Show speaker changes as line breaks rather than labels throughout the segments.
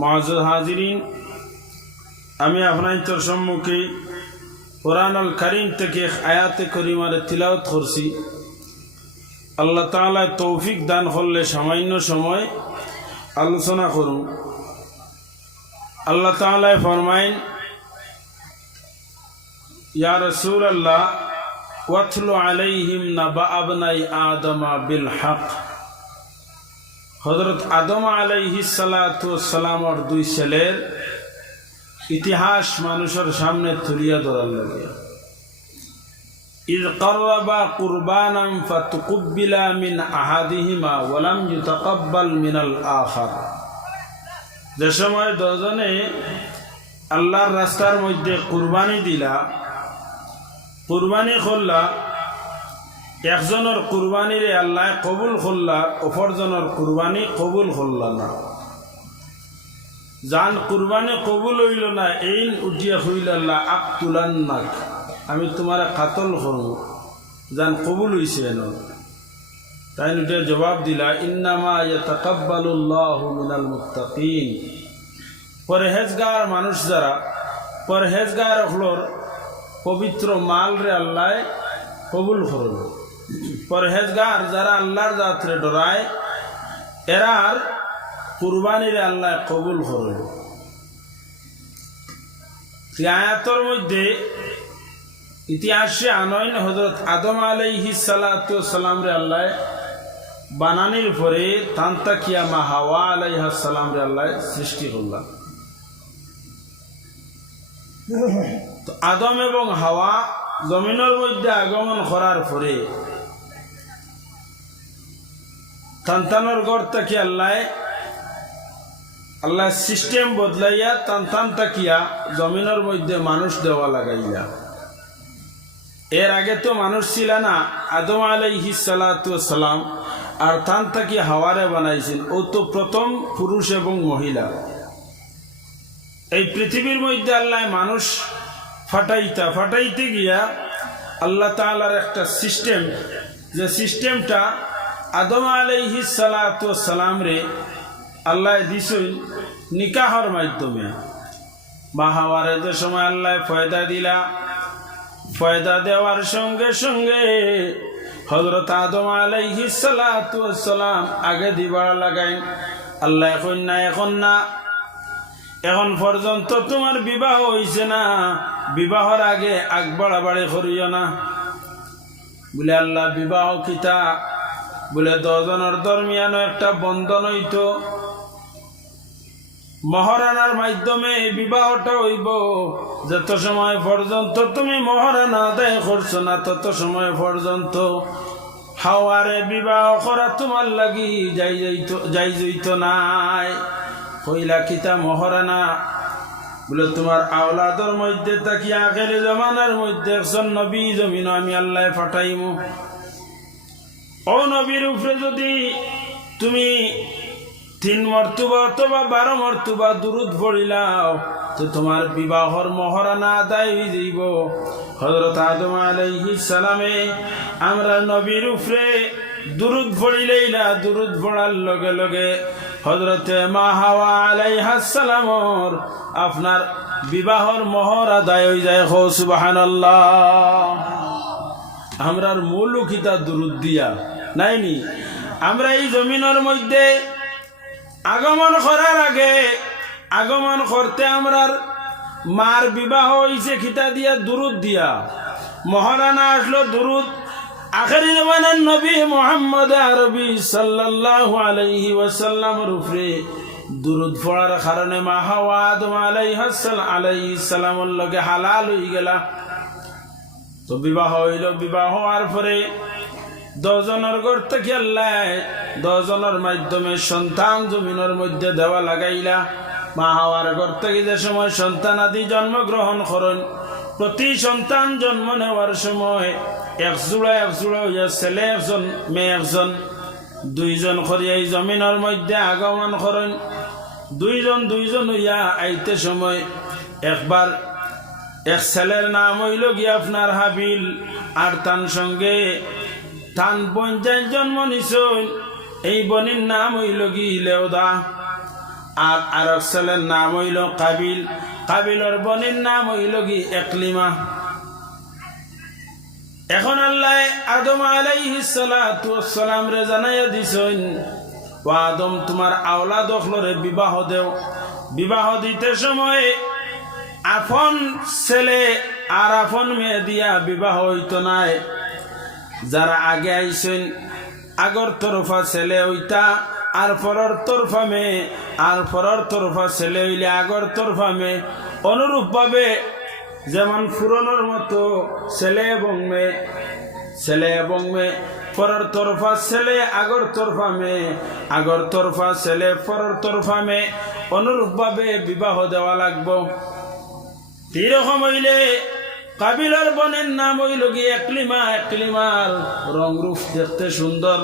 মহাজ হাজিরিন, আমি আপনার সম্মুখে কোরআন আল করিম থেকে আয়াতে করিমারে তিলাওত করছি। আল্লাহ তাআলা তৌফিক দান করলে সামান্য সময় আলোচনা করুন। আল্লাহ তাআলা ফরমাইন, ইয়া আল্লাহ ওয়াতলু আলাইহিম নাবা আবনাই আদমা বিল হক। হজরত আদম আলাইহি সালামর দুই ছেলের ইতিহাস মানুষের সামনে তুলিয়া ধরার লাগে إذ قربا قربانا فتقبل من أحدهما ولم يتقبل من الآخر যে সময় দুজনে আল্লাহর রাস্তার মধ্যে কুরবানি দিলা কুরবানি করলা একজনের কুরবানিরে আল্লাহ কবুল করলা অপরজনের কুরবানি কবুল করলা না। যান কুরবানি কবুল হইল না এই উঠিয়া হইল আল্লাহ আক তুলান নাক। আমি তোমার কাতল করব যান কবুল হইছে এন। তাই উঠে জবাব দিলা, ইন্নামা ইয়াতাকাব্বালুল্লাহু মিনাল মুত্তাকিন। পরহেজগার মানুষ যারা পরহেজগার হলোর পবিত্র মাল রে আল্লাহ কবুল করল পরহেজগার যারা আল্লাহর জাতরে ডরায়, এরার কুরবানিরে আল্লাহ কবুল করল আয়াতর মধ্যে ইতিহাসে আনয়ন হজরত আদম আলাইহি সালাম রে আল্লাহ, বানানির পরে তান্তাকিয়া মা হাওয়া আলাইহা সালাম রে আল্লাহ সৃষ্টি করলাম। আদম এবং হাওয়া জমিনের মধ্যে আগমন করার পরে তান্তানোর গড় তাকি আল্লাহ আল্লাহ সিস্টেম বদলাইয়া তান্তান তাকিয়া জমিনের মধ্যে মানুষ দেওয়া লাগাইয়া। এর আগে তো মানুষ ছিল না, আদম আলাইহি সালাম আর তান তাকি হাওয়ারে বানাইছেন। ও তো প্রথম পুরুষ এবং মহিলা। এই পৃথিবীর মধ্যে আল্লাহ মানুষ ফাটাইতা, ফাটাইতে গিয়া আল্লাহ তালার একটা সিস্টেম যে সিস্টেমটা আদম আলাইহি সালাম রে আল্লাহ দিছই নিকাহর মাধ্যমে। বা হাওয়ারে যে সময় আল্লাহ ফয়দা দিলা, ফয়দা দেওয়ার সঙ্গে সঙ্গে হজরত আদম আলাইহি সালাম আগে দিবার লাগাই আল্লাহ এখন না এখন না এখন পর্যন্ত তোমার বিবাহ হয়েছে না, বিবাহর আগে আগ বাড়াবাড়ি করিও না। বলে আল্লাহ, বিবাহ কিতা? বলে দশজনের দরমিয়ানো একটা বন্ধন হইত। মহারানার মাধ্যমে বিবাহটা হইব। যত সময় পর্যন্ত তুমি মহারানা আদায় করছ না, তত সময় পর্যন্ত হাওয়ারে বিবাহ করা তোমার লাগি যাই যাইতো, যাই যাইত নাই। কইলা কিতা মহারানা? বলে তোমার আওলাদর মধ্যে তাকি আখের জমানার মধ্যে একজন নবী জমিন আমি আল্লাহ ফাটাইমু ও নবীর উপরে যদি তুমি তিন মর্তুবা অথবা বারো মর্তুবা দূরত পড়িলাও, তো তোমার বিবাহর মহারানা আদায় হয়ে যাইব। হজরত আদম আলাইহি সালামে আমরা নবীর উপরে দুরুদ পড়িলেই না দুরুদ পড়ার লগে লগে হজরতে মা হাওয়া আলাইহা সালামর আপনার বিবাহর মহর আদায় হয়ে যায়। হো সুবাহান আমরার মূল খিতা দুরুদ দিয়া। নাইনি। আমরা এই জমিনের মধ্যে আগমন করার আগে, আগমন করতে আমরার মার বিবাহ হয়েছে খিতা দিয়া, দুরুদ দিয়া। মহারানা আসলো দুরুদ। আখেরি জমানার নবী মোহাম্মদ আরবি সাল্লাল্লাহু আলাইহি ওয়াসাল্লামের উপরে দুরুদ পড়ার কারণে মা হাওয়া আদম আলাইহিস আলাইহিস সালামের লগে হালাল হয়ে গেলা। তো বিবাহ হইল। বিবাহ হওয়ার পরে দশজনের ঘর থেকে আল্লাহ দশজনের মাধ্যমে সন্তান জমিনের মধ্যে দেওয়া লাগাইলা। মা হওয়ার ঘর থেকে যে সময় সন্তান আদি জন্মগ্রহণ করেন, প্রতি সন্তান জন্ম নেওয়ার সময় এক জোড়া এক জোড়া হইয়া ছেলে একজন, মেয়ে একজন। দুইজন করিয়া জমিনের মধ্যে আগমন করেন। দুইজন দুইজন হইয়া আইতে সময় একবার এক ছেলের নাম হইল গিয়া আপনার হাবিল। আর তার সঙ্গে তান পঞ্চায়েত জন্ম নিছই এই বনির নাম হইল কি লেওদা? আর আরেক ছেলের নাম হইল কাবিল। কাবিলর বোনের নাম হইল কি একলিমা? এখন আল্লাহ আদম আলাইহিসালাম রে জানাইয়া দিছেন, ও আদম, তোমার আওলা দখলরে বিবাহ দেও। বিবাহ দিতে সময় আপন ছেলে আর আপন মেয়ে দিয়া বিবাহ হইতো নাই। যারা আগে আইছেন, আগর তরফা ছেলে হইতা, আর পরর তরফা মেয়ে, আর পরর তরফা ছেলে হইলে আগর তরফা মেয়ে। অনুরূপভাবে যেমন ফুরনোর মতো ছেলে এবং মেয়ে, ছেলে এবং মেয়ে, পরের তরফা ছেলে, আগর তরফা মেয়ে, আগর তরফা ছেলে, পরের তরফা মেয়ে। অনুরূপভাবে বিবাহ দেওয়া লাগবো। এরকম হইলে কাবিলার বনের নাম হইল কি? একলিমা একলিমার রং রূপ দেখতে সুন্দর।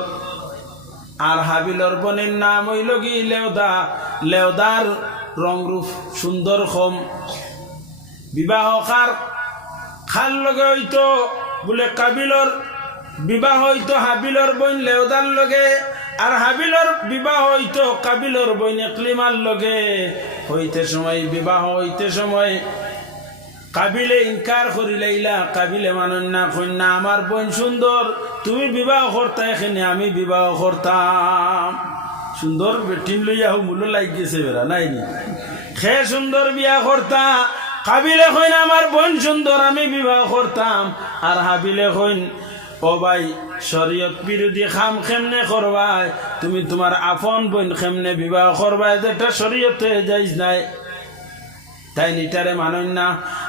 আর হাবিলর বনের নাম হইল কি? লেওদা। লেওদার রং রূপ সুন্দর কম বিবাহ কার খার লগে হইতো বলে কাবিলর বিবাহ হইতো হাবিলর বইন লেওদার লগে। আর হাবিলর বিবাহ হইতো কাবিলর বইন একলিমার লগে। হইতে সময়, বিবাহ হইতে সময় কাবিলে ইনকার করিলাইলা কাবিলে মানুন না, কন্যা আমার বোন সুন্দর। তুমি বিবাহ করতা, এখানে আমি বিবাহ করতাম। সুন্দর বেটিন লইয়া মূল্য লাগ গেছে বেড়া, নাই নি? খে সুন্দর বিয়া করতা, কাবিলে কইন আমার বোন সুন্দর, আমি বিবাহ করতাম। আর হাবিলে কইন ও ভাই, শরীয়ত বিরোধী খাম খেমনে করবাই? তুমি তোমার আপন বোন খেমনে বিবাহ করবাই? যেটা শরীয়তে যাইজ নাই। তাই নিটারে মানন না।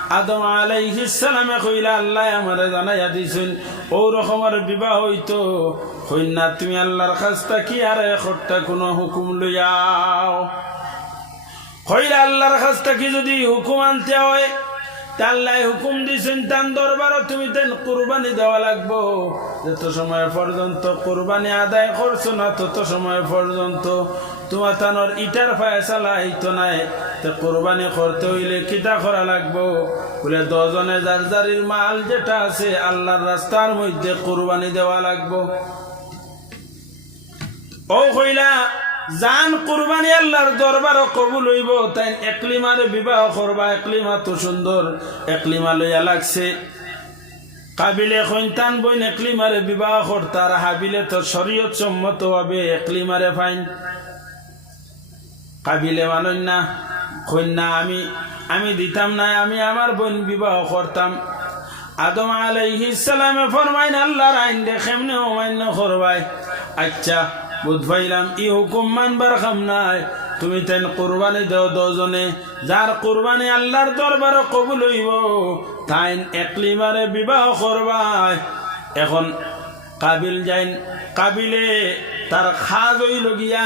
আদম আলাইহিসালামে কইলা, আল্লাহ আমারে জানাইয়া দিছেন ও রকমের বিবাহ হইতো। কইনা, তুমি আল্লাহর খাস্তা কি আর একটা কোনো হুকুম লইয়াও? কইলা, আল্লাহর খাস্তা কি যদি হুকুম আনতে হয় আল্লাহ হুকুম দিছেন, তান দরবারও তুমি তেন কুরবানি দেওয়া লাগবো। যত সময় পর্যন্ত কুরবানি আদায় করছ না, তত সময় পর্যন্ত তোমার তানোর ইটার ফায়সালা হইতো নাই। তে কোরবানি করতে হইলে কিতা করা লাগবো? বলে দজনে যার মাল যেটা আছে, আল্লাহর রাস্তার মধ্যে কোরবানি দেওয়া লাগবো। ও কইলা, জান কোরবানি আল্লাহর দরবার কবুল হইব, তাই একলিমারে বিবাহ করবা একলিমা তো সুন্দর একলিমা লইয়া লাগছে। কাবিলে সন্তান বইন একলিমারে বিবাহ করতার হাবিলে তো শরীয়ত সম্মত ভাবে একলিমারে ফাইন। কাবিলে মানন না কন্যা আমি আমি দিতাম না, আমি আমার বোন বিবাহ করতাম। আদম আলাইহি সালামে ফরমাইন, আল্লাহর আইন দে কেমনে অমান্য করবাই। আচ্ছা বুধ পাইলাম ই হুকুম মানবার খাম নাই। তুমি তেন কোরবানি দেও দজনে যার কোরবানি আল্লাহর দরবারে কবুল হইব, তাইন একলিমারে বিবাহ করবাই। এখন কাবিল যাইন, কাবিলে তার খাজ হইল গিয়া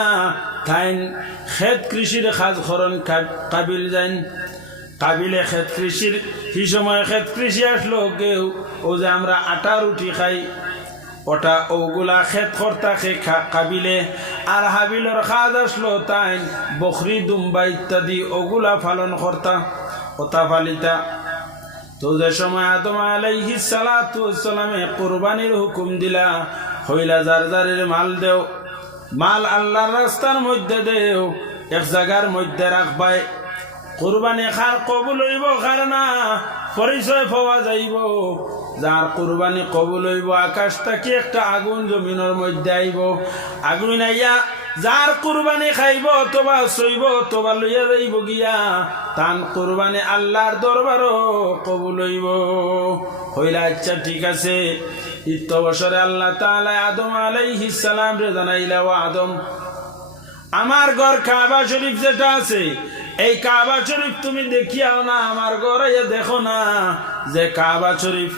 তাইন খেত কৃষির খাজ খরণ কাবিল যাইন। কাবিলে খেত কৃষির সেই সময় খেত কৃষি আসলো, কেউ ও যে আমরা আটা রুটি খাই, ওটা ওগুলা খেত কর্তা খে কাবিলে। আর হাবিলর খাজ আসলো তাই বকরি দুম্বা ইত্যাদি ওগুলা পালন কর্তা ওটা ফালিতা তো যে সময় আদম আলাইহি সালামে কোরবানির হুকুম দিলা হইলা যার যারের মাল দেও, মাল আল্লাহর রাস্তার মধ্যে দেও, এক জায়গার মধ্যে রাখবাই। কোরবানি খার কবুল হইব, খার না, পরিচয় পাওয়া যাইব। যার কোরবানি কবুল হইব আকাশ থাকি একটা আগুন জমিনের মধ্যে আইব? আগুন আইয়া যার কোরবানি খাইব, অথবা সইব, অথবা লইয়া যাইব গিয়া, তান কোরবানি আল্লাহর দরবারও কবুল হইব। হইলা আচ্ছা ঠিক আছে। ইত্য বছরে আল্লাহ তাআলা আদম আলাইহিস সালাম রে জানাইলা ও আদম। আমার ঘর কাবা শরীফ যেটা আছে, এই কাবা শরীফ তুমি দেখিয়াও না, আমার ঘরে দেখো না যে কাবা শরীফ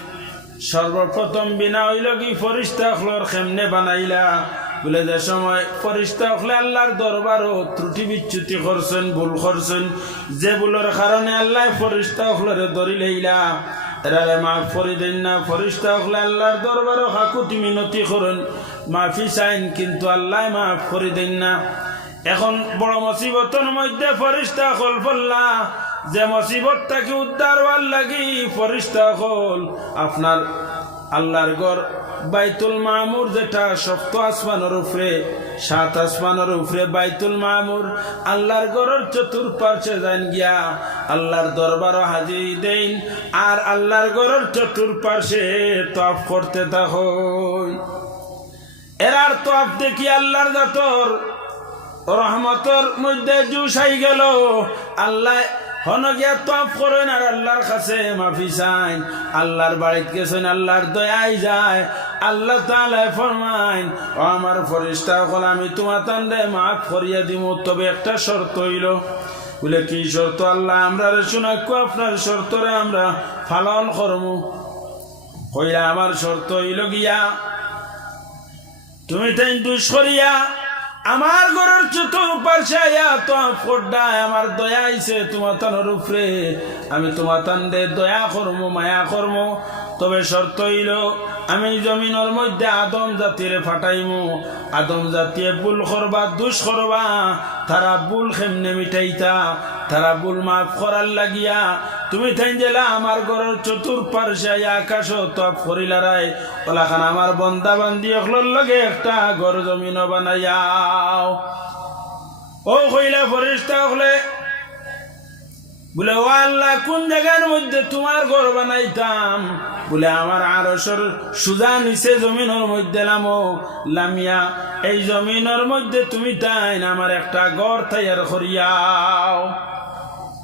সর্বপ্রথম বিনা হইল কি ফরিস্তা হলর খেমনে বানাইলা? বলে যে সময় ফরিস্তা হলে আল্লাহর দরবারও ত্রুটি বিচ্যুতি করছেন, ভুল করছেন। যে ভুলের কারণে আল্লাহ ফরিস্তা হলরে ধরি লইলা এরারে মাফ করে দেন না, ফরিস্তা হলে আল্লাহর দরবারও হাকুটি মিনতি করুন। মাফি চাইন, কিন্তু আল্লাহ মাফ করে দেন না। এখন বড় মুসিবতর মধ্যে ফরিস্তা হল ফল্লা। যে মুসিবতটাকে উদ্ধার হওয়ার লাগি ফরিস্তা হল আপনার আল্লাহর ঘর বাইতুল মামুর যেটা সপ্ত আসমানের উপরে, সাত আসমানের উপরে বাইতুল মামুর, আল্লাহর ঘরের চতুর্পার্শ্বে যান গিয়া আল্লাহর দরবার হাজির দেন আর আল্লাহর ঘরের চতুর্পার্শ্বে তফ করতে থাকো এরার তফ দেখি আল্লাহর জাতর রহমতর মধ্যে জুসাই গেল, আল্লাহ কাছে মাফি চাইন। যায়। আল্লাহ আমার আমি তোমার তান্ডে মাফ করিয়া দিব তবে একটা শর্ত হইল। বলে, কি শর্ত? আল্লাহ আমরা শোনাকু আপনার শর্তরে আমরা পালন করমু। কইরা, আমার শর্ত হইল গিয়া, তুমি তাই দুষ্করিয়া আমার ঘরের চতুর্পাশে আয়া তো ফোড্ডায় আমার দয়া আইছে, তোমার তানোর উপরে। আমি তোমার তানদের দয়া করমো, মায়া করমু। তবে শর্ত হইল, আমি জমিনের মধ্যে আদম জাতিরে ফাটাইমু। আদম জাতিয়ে বুল করবা, দুষ করবা, তারা বুল খেমনে মিটাইতা? তারা বুল মাফ করার লাগিয়া, তুমি থাইন জেলা আমার ঘরের চতুর্পার্শ্বে আকাশ তপ করিলারাই ওলাখান আমার বন্দা বান্দি অখলর লগে একটা ঘর জমিন বানাইয়াও। ও কইলা ফরিস্তা হলে বলে, ও আল্লাহ, কোন জায়গার মধ্যে তোমার ঘর বানাইতাম? বলে, আমার আরসর সুজা নিচে জমিনের মধ্যে লামো, লামিয়া, এই জমিনের মধ্যে তুমি তাই আমার একটা ঘর তৈয়ার করিয়াও?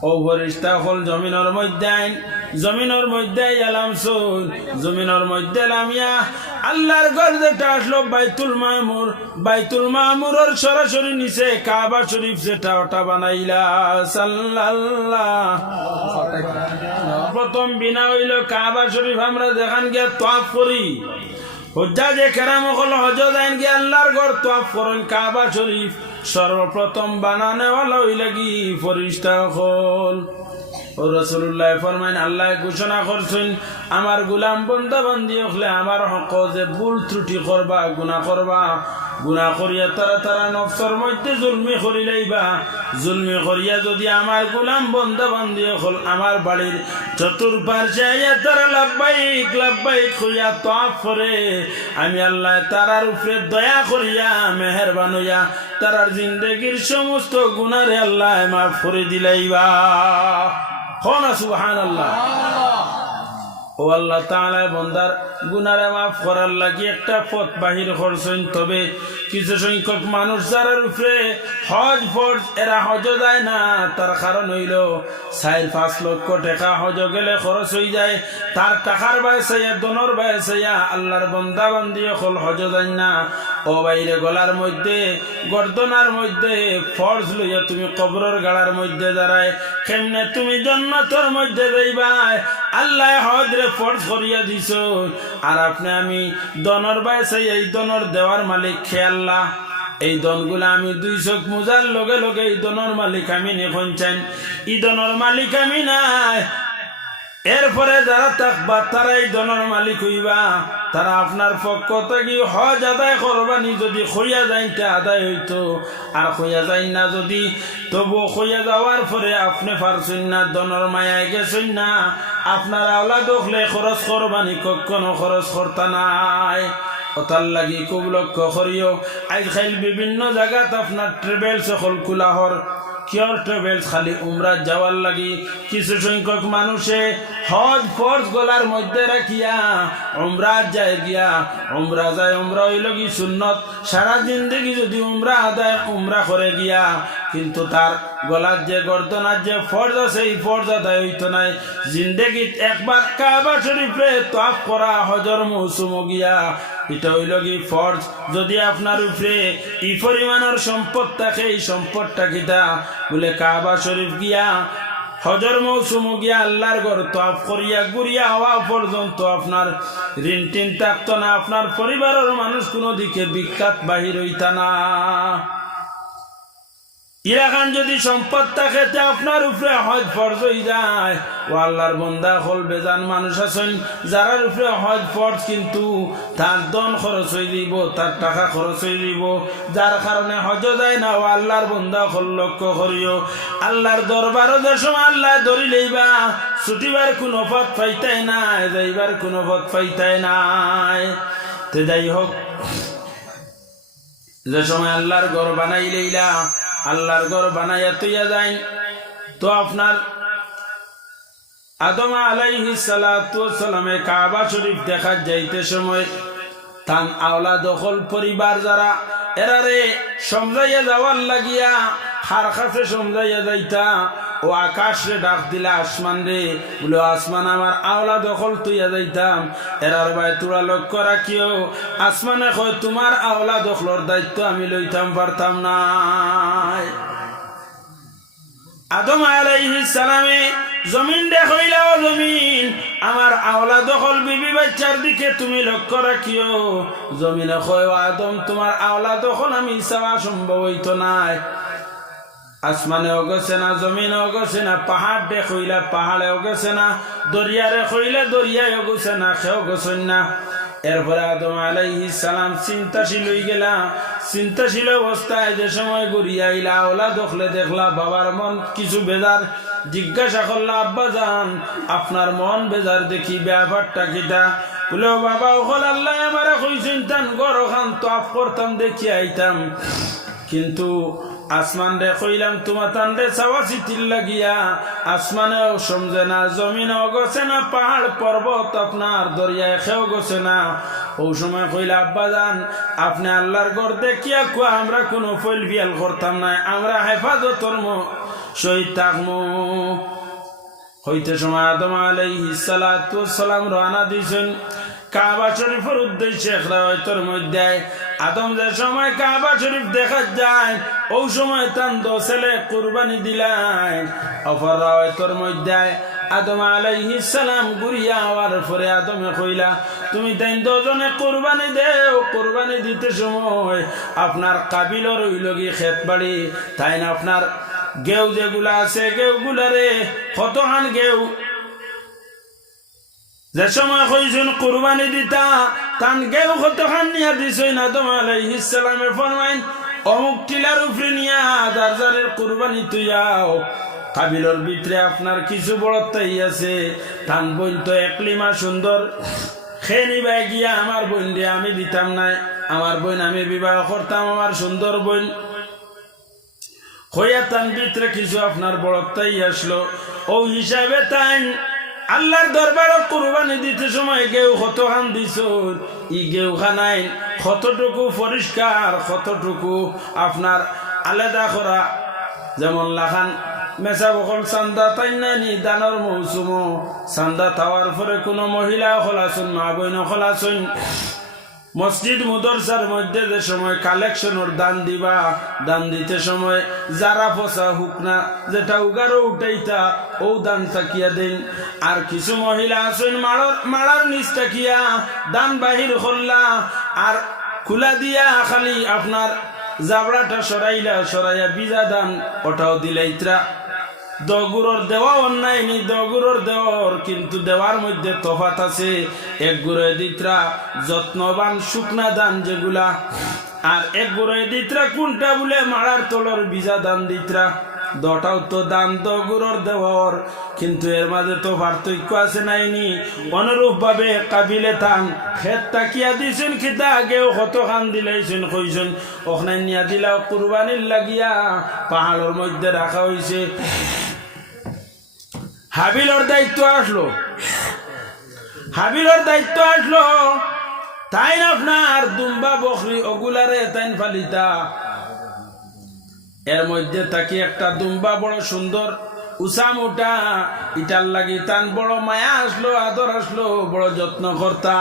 ও ফরিস্তা হল জমিনের মধ্যে আইন, জমিনের মধ্যে এলাম শুন জমিনের মধ্যে লামিয়া আল্লাহর ঘর যেটা আসলো বাইতুল মামুর, বাইতুল মামুরের সরাসরি নিচে কাবা শরীফ যেটা, ওটা বানাইলা সাল্লাল্লাহ। প্রথম বিনা হইল কাবা শরীফ, আমরা দেখান গিয়া তোয়াফ করি। হজ্জা যে কেরাম হল হজ দেন গিয়ে আল্লাহর ঘর তোয়াফ করেন কাবা শরীফ। সর্বপ্রথম বানানে হলো লাগি ফরিস্তা হল ও রসুল্লাহ ফরমাইন, আল্লাহ ঘোষণা করছেন, আমার গুলাম বন্ধা বান্ধি হলে আমার হক যে ভুল ত্রুটি করবা গুণা করবা। গুণা করিয়া তারা তারা নফসর মধ্যে জুলমি করিলাইবা জুলমি করিয়া যদি আমার গুলাম বন্ধা বান্ধি হল, আমার বাড়ির চতুর্পার্শ্বে আইয়া তারা লাভবাইক লাভবাইক হইয়া তফ করে। আমি আল্লাহ তারার উপরে দয়া করিয়া, মেহরবান হইয়া তারার জিন্দগির সমস্ত গুণারে আল্লাহ মাফ করে দিলাইবা। হনা সুবহান আল্লাহ ও আল্লাহ তাহলে বন্দার গুনারে মাফ করার লাগি একটা পথ বাহির করছেন। তবে কিছু সংখ্যক মানুষ যারা রূপে হজ ফরজ, এরা হজ যায় না। তার কারণ হইল চার, পাঁচ লক্ষ টাকা হজ গেলে খরচ হয়ে যায়। তার টাকার বায়সাইয়া দনর বায়সাইয়া আল্লাহর বন্দা বান্দি অকল হজ যায় না। ও বাইরে গলার মধ্যে, গর্দনার মধ্যে, ফর্জ লইয়া তুমি কবরের গাড়ার মধ্যে দাঁড়ায়। কেমনে তুমি জন্নতর মধ্যে যাইবাই? আল্লাহ হজরে ফর্জ করিয়া দিছ। আর আপনি আমি দনর বাইসাই এই দনর দেওয়ার মালিক খেয়াল্লা এই দনগুলা আমি দুই চোখ মোজার লগে লগে এই দনর মালিক আমি নিখন চান ই দনর মালিক আমি নাই। এরপরে যারা থাকবা তারা এই দনের মালিক হইবা। তারা আপনার পক্ষ থেকে হজ আদায় করবানি যদি খইয়া যাইতে আদায় হইতো। আর খইয়া যাই না যদি তবু খইয়া যাওয়ার পরে আপনি পারছেন না দনের মায়ায় গেছেন না। আপনার আওলা দেখলে খরচ করবানি কখনো খরচ করতা নাই। ওতার লাগি খুব লক্ষ্য করিও, আজকাল বিভিন্ন জায়গাত আপনার ট্রেভেল সকল কুলাহর কিয়র ট্রাভেলস খালি উমরা যাওয়ার লাগি কিছু সংখ্যক মানুষে হজ ফর্জ গলার মধ্যে রাখিয়া, উমরা যায় গিয়া, উমরা যায়, উমরা হইল কি সুন্নত। সারা জিন্দগি যদি উমরা আদায়, উমরা করে গিয়া, কিন্তু তার গলার যে গর্দনার যে ফর্জ আছে, এই ফর্জ আদায় হইতো নাই। জিন্দগিত একবার কাবা শরীফে তাপ করা হজর মৌসুম গিয়া, এটা হইল কি ফর্জ। যদি আপনার উপরে ই পরিমাণের সম্পদ থাকে, এই সম্পদটা কিতা? বলে কাবা শরীফ গিয়া হজর মৌসুম গিয়া আল্লাহর ঘর আপ করিয়া ঘুরিয়া হওয়া পর্যন্ত আপনার ঋণ টিন থাকতো না, আপনার পরিবারের মানুষ কোনো দিকে বিখ্যাত বাহির হইতা না। ইরা খান যদি সম্পদ থাকে আপনার উপরে হজ ফরজ হয়ে যায়। ও আল্লাহর বন্দা হল বেজান মানুষ আছেন যারার উপরে হজ ফরজ, কিন্তু তার দন খরচ হয়ে দিব তার টাকা খরচ হয়ে দিব যার কারণে হজ যায় না, ও আল্লাহর বন্দা হল লক্ষ্য করিও। আল্লাহর দরবারও যে সময় আল্লাহ ধরি লইবা, ছুটিবার কোনো পথ পাইতাই নাই, যাইবার কোনো পথ পাইতাই নাই। তে যাই হোক, যে সময় আল্লাহর ঘর বানাই লইলা আল্লাহর ঘর বানাইয়া তৈয়া যাই তো আপনার আদম আলাইহি সালামে কাবা শরীফ দেখা যাইতে সময় তান আওলা দখল পরিবার যারা এরারে সমজাইয়া যাওয়ার লাগিয়া হার খাসে সমজাইয়া যাইতা। ও আকাশ ডাক দিলা আসমান রে, বলে, আসমান আমার আওলা দখল তুইয়া যাইতাম। এরার ভাই, তোরা লক্ষ্য রাখিও, আসমানে কয়, তোমার আওলা দখলর দায়িত্ব আমি লইতাম, পারতাম না আদম আলাইহিস সালামে জমিন দেখাইলাও জমিন, আমার আওলা দখল বিবি বাচ্চার দিকে তুমি লক্ষ্য রাখিও। জমিনে কয় আদম, তোমার আওলা দখল আমি চাওয়া সম্ভব হইতো নাই। আসমানে গেছে না, জমিনে গেছে না, পাহাড় দে কইলা পাহাড়ে গেছে না, দরিয়ারে কইলে দরিয়ায় গেছে না সেও গেছেন না। এরপরে আদম আলাইহি সালাম চিন্তাশীল হয়ে গেলা। চিন্তাশীল অবস্থায় যে সময় গড়িয়া আইলা, ওলা দখলে দেখলা, বাবার মন কিছু বেজার। জিজ্ঞাসা করলা, আব্বা যান আপনার মন বেজার দেখি, ব্যাপারটা কিটা? বলে বাবা, ওখান আল্লাহ আমার কইছেন তান গড় খান, তো আপ করতাম দেখি আইতাম। কিন্তু আসমান রে কইলাম, তোমার তান রে চাওয়া চিঠির লাগিয়া। আসমানেও সমঝে না জমিনেও গছে না, পাহাড় পর্বত আপনার দরিয়ায় খেও গছে না। ও সময় কইলা, আব্বা যান আপনি আল্লাহর ঘর দেখিয়া কুয়া, আমরা কোনো ফল বিয়াল করতাম না, আমরা হেফাজতর সহিত থাকমু। হইতে সময় আদম আলাইহিস সালাম রানা দিছেন। কাবা শরীফের উদ্দেশ্যে খেলাওয়াতের মধ্যে আদম যে সময় কাবা শরীফ দেখা যায়, ওই সময় তান ছেলে কুরবানি দিলেন। অপরাওয়াতের মধ্যে আদম সালাম গুরিয়া হওয়ার পরে আদমে কইলা, তুমি তাই দুজনে কুরবানি দেও, কুরবানি দিতে সময় আপনার কাবিলর ওইলগি খেত বাড়ি। তাই না আপনার গেউ যেগুলা আছে গেউগুলারে কতখান গেউ? যে সময় কইছেন কুরবানি দিতা, তান গেউ কতখান নিয়া দিছই না তোমার সালামে ফরমাইন, অমুক টিলার উপরে নিয়া দারজারের কুরবানি তুইয়াও কাবিলর ভিতরে আপনার কিছু বড়তাই আছে, তান বইন তো একলিমা সুন্দর, খে নিবাই গিয়া আমার বোন দিয়ে আমি দিতাম নাই, আমার বোন আমি বিবাহ করতাম, আমার সুন্দর বোন। হইয়া তান ভিতরে কিছু আপনার বড়তাই আসলো। ও হিসাবে তাই আল্লাহর দরবার কুরবানি দিতে সময় গেউ কত হান দিছ ই গেউ খানাই কতটুকু পরিষ্কার কতটুকু আপনার আলাদা করা। যেমন লাখান মেসা বকল চান্দা তাই নানি দানর মৌসুম। চান্দা থাওয়ার পরে কোনো মহিলা খোলাছুন মা বইন খোলাছুন মসজিদ মুদরসার মধ্যে যে সময় কালেকশনের দান দিবা, দান দিতে সময় যারা পচা হুক না, যেটা উগারও উঠাইতা, ও দান তাকিয়া দিন। আর কিছু মহিলা আছেন মাড়ার মাড়ার নিচ তাকিয়া দান বাহির হল্লা, আর খুলা দিয়া খালি আপনার জাবড়াটা সরাইলা, সরাইয়া বিজা দান ওটাও দিলাইত্রা। দগুরর দেওয়া অন্যায় নেই, দগুরর দেওয়ার কিন্তু দেওয়ার মধ্যে তফাত আছে। এক গুড়ে দিত্রা যত্নবান শুকনা দান যেগুলা, আর এক গুড়ে দিত্রা কোনটা বলে মারার তলর বিজা দান দিত্রা। দটাও তো দান দগুরর দেওয়ার, কিন্তু এর মাঝে তো পার্থক্য আছে নাই নি। অনুরূপ ভাবে কাবিলে তান খেত তাকিয়া দিছেন, খিতা আগেও কত খান দিলাইছেন, কইছেন ওখানে নিয়া দিলা কুরবানির লাগিয়া, পাহাড়ের মধ্যে রাখা হয়েছে হাবিলর দায়িত্ব আসলো। হাবিলর দায়িত্ব আসলো তাই আপনার দুম্বা বকরি ওগুলারে তাইন ফালিতা। এর মধ্যে তাকে একটা দুম্বা বড় সুন্দর উষা মোটা, ইটার লাগি তান বড় মায়া আসলো, আদর আসলো, বড় যত্ন করতা।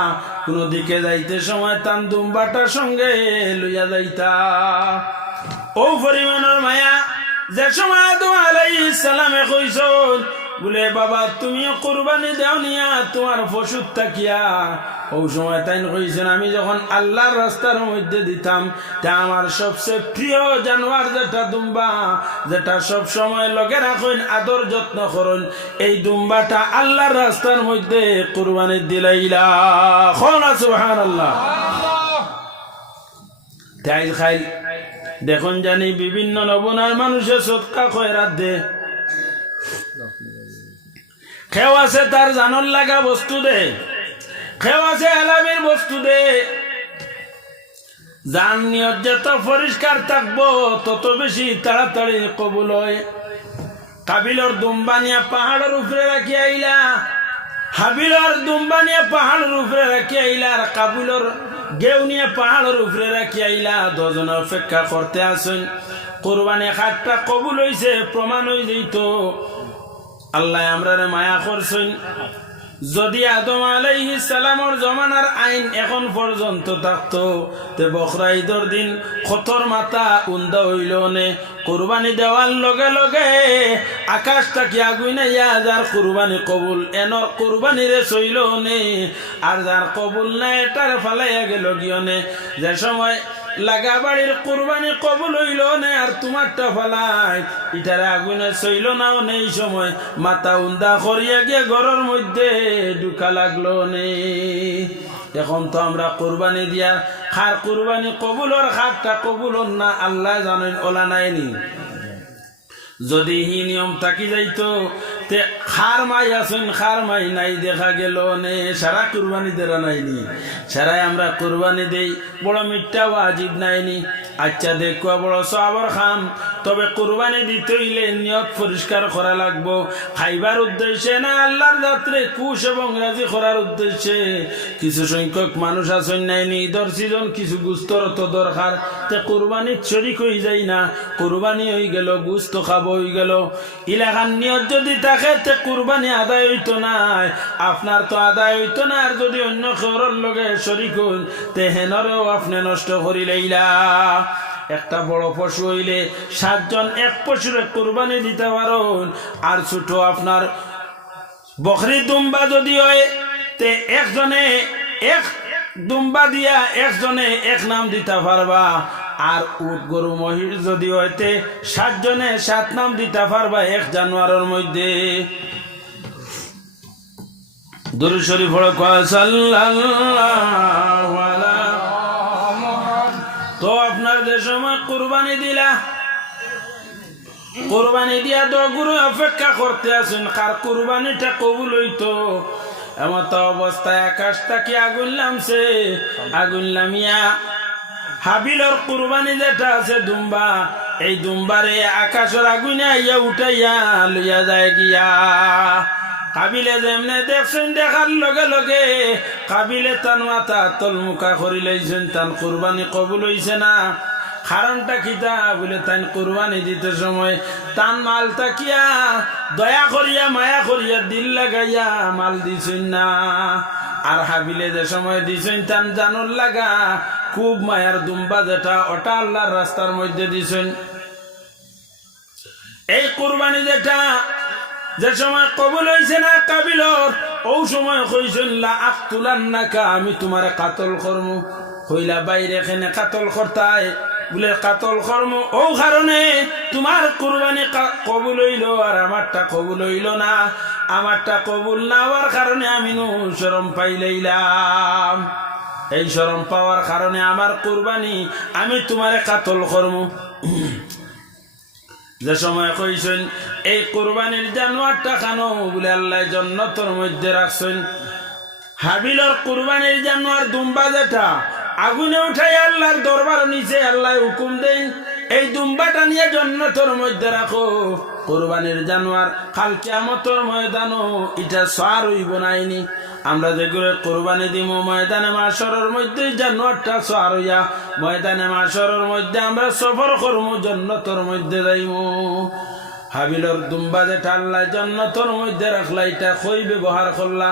কোনো দিকে যাইতে সময় তান দুম্বাটার সঙ্গে লইয়া যাইতা। ও পরিমাণের মায়া, যে সময় আদম আলাইহিস সালামে কইছন বলে, বাবা, তুমিও কোরবানি দেও নিয়া তোমার পশুর থাকিয়া ও সময় তাই কইছেন আমি যখন আল্লাহর রাস্তার মধ্যে দিতাম, তা আমার সবচেয়ে প্রিয় জানোয়ার যেটা দুম্বা, যেটা সব সময় লগে রাখুন, আদর যত্ন করুন, এই দুম্বাটা আল্লাহর রাস্তার মধ্যে কোরবানি দিলাইলা। সুবহান আল্লাহ তাই খাই দেখুন জানি বিভিন্ন নবনার মানুষের সৎকা খয়রাত দে। খেও আছে তার জানর লাগা বস্তু দে। খেও আছে এলামের বস্তু দে। জান নিয়ত যত পরিষ্কার থাকব, তত বেশি তাড়াতাড়ি কবুল হয়। কাবিলর দুম্বানিয়া পাহাড়ের উপরে রাখি আইলা। হাবিলর দুম্বানিয়া পাহাড়ের উপরে রাখি আইলা আর কাবিলর গেউনিয়া পাহাড়ের উপরে রাখি আইলা। দজন অপেক্ষা করতে আসেন। কোরবানি খাটটা কবুল হইছে, প্রমাণ হই যেত আল্লাহ আমরা মায়া করছেন। যদি আদম আলাইহি সালামর জমানার আইন এখন পর্যন্ত থাকতো, তে বকরা ঈদর দিন খতর মাথা উন্দা হইল নে। কোরবানি দেওয়ার লগে লগে আকাশটা কি আগুই না ইয়া যার কোরবানি কবুল এনর কোরবানি রে সইল নে। আর যার কবুল না এটার ফালাইয়া গেল গিয়নে। যে সময় লাগা বাড়ির কোরবানি কবুল হইল না, আর তোমারটা ফালাই। ইটার আগুনে সইল নাও নেই সময়। মাথা উন্দা করিয়া গিয়ে ঘরের মধ্যে ঢুকা লাগল নে। এখন তো আমরা কোরবানি দিয়া, খার কোরবানি কবুলর খারটা কবুলর না, আল্লাহ জানেন, ওলা নাইনি যদি হি নিয়ম থাকি যাইতো, তে খার মাই আছেন খার মাই নাই, দেখা গেল নে, সারা কুরবানি দেরা নাইনি। সারাই আমরা কুরবানি দেই, বড় মিথ্যা ওয়াজিব নাইনি। আচ্ছা দেখুয়া বড় সবার খাম তবে কুরবানি দিতে হইলে নিয়ত পরিষ্কার করা লাগবো। খাইবার উদ্দেশ্যে না, আল্লাহর যাত্রে কুশ এবং রাজি করার উদ্দেশ্যে। কিছু সংখ্যক মানুষ আছেন নাইনি ঈদর সিজন কিছু গুস্তর তো দরকার। তে কুরবানির শরিক হয়ে যায় না, কুরবানি হয়ে গেল, গুস্ত খাব হয়ে গেল। ইলাকার নিয়ত যদি থাকে, তে কুরবানি আদায় হইতো নাই আপনার তো আদায় হইতো না, আর যদি অন্য খবরের লগে শরিক হন তে হেনরেও আপনি নষ্ট করিলেইলা একটা বড় পশু হইলে সাতজন এক পশুরে কোরবানি দিতে পারুন। আর ছোট আপনার বকরি দুম্বা যদি হয়, তে একজনে এক দুম্বা দিয়া একজনে এক নাম দিতে পারবা। আর উট গরু মহিষ যদি হইতে সাতজনে সাত নাম দিতে পারবা এক জানুয়ারের মধ্যে। দুরু শরীফ সাল্লাল্লাহু আলা কোরবানি দিলা। কোরবানি দিয়া তো গুরু অপেক্ষা করতে আছেন, কার কোরবানিটা কবুল হইতো? এমত অবস্থায় আকাশটা কি আগুন নামছে? আগুন নামিয়া হাবিলর কুরবানি যেটা আছে দুম্বা, এই দুম্বারে আকাশের আগুনে আইয়া উঠাইয়া লইয়া যায় গিয়া। কাবিলে যেমনে দেখছেন, দেখার লগে লগে কাবিলে তান মাথা তলমুখা করি লইছেন তান কুরবানি কবুল হইছে না। কারণটা কিতা বলে তান কুরবানি দিতে সময় তান মাল তাকিয়া দয়া করিয়া, মায়া করিয়া, দিল লাগাইয়া মাল দিছেন না। আর হাবিলে যে সময় দিছেন, তান জানুর লাগা, খুব মায়ার দুম্বা যেটা, ওটা আল্লাহর রাস্তার মধ্যে দিছেন। এই কুরবানি যেটা, যে সময় কবুল হয়েছে না কাবিলর, ও সময় কইছেন, লা আখতুলান নাকা আমি তোমার কাতল কর্ম। হইলা বাইরে এখানে কাতল করতায়। বলে, কাতল কর্ম ও কারণে তোমার কুরবানি কবুল হইল আর আমারটা কবুল হইল না। আমারটা কবুল না হওয়ার কারণে আমি নু শরম পাইলাম এই শরম পাওয়ার কারণে আমার কুরবানি, আমি তোমারে কাতল কর্ম। যে সময় কইছেন, এই কোরবানির জানোয়ারটা খানো? বলে, আল্লাহ জন্নতর মধ্যে রাখছেন। হাবিলর কোরবানির জানোয়ার দুম্বা যেটা আগুনে উঠাই আল্লাহর দরবার নিচে আল্লাহ হুকুম দেন, এই দুম্বাটা নিয়ে জন্নতর মধ্যে রাখো। কোরবানির জানোয়ার, কাল কেমতর ময়দানও এটা সার হইব নাইনি। আমরা যেগুলো কোরবানি দিব ময়দানে মাসরের মধ্যে জানোয়ারটা সার হইয়া, ময়দানে মাসরের মধ্যে আমরা সফর করব জন্নতর মধ্যে যাইব হাবিলর দুম্বা যেটা আল্লাহ জন্নতর মধ্যে রাখলা, এটা কই ব্যবহার করলা।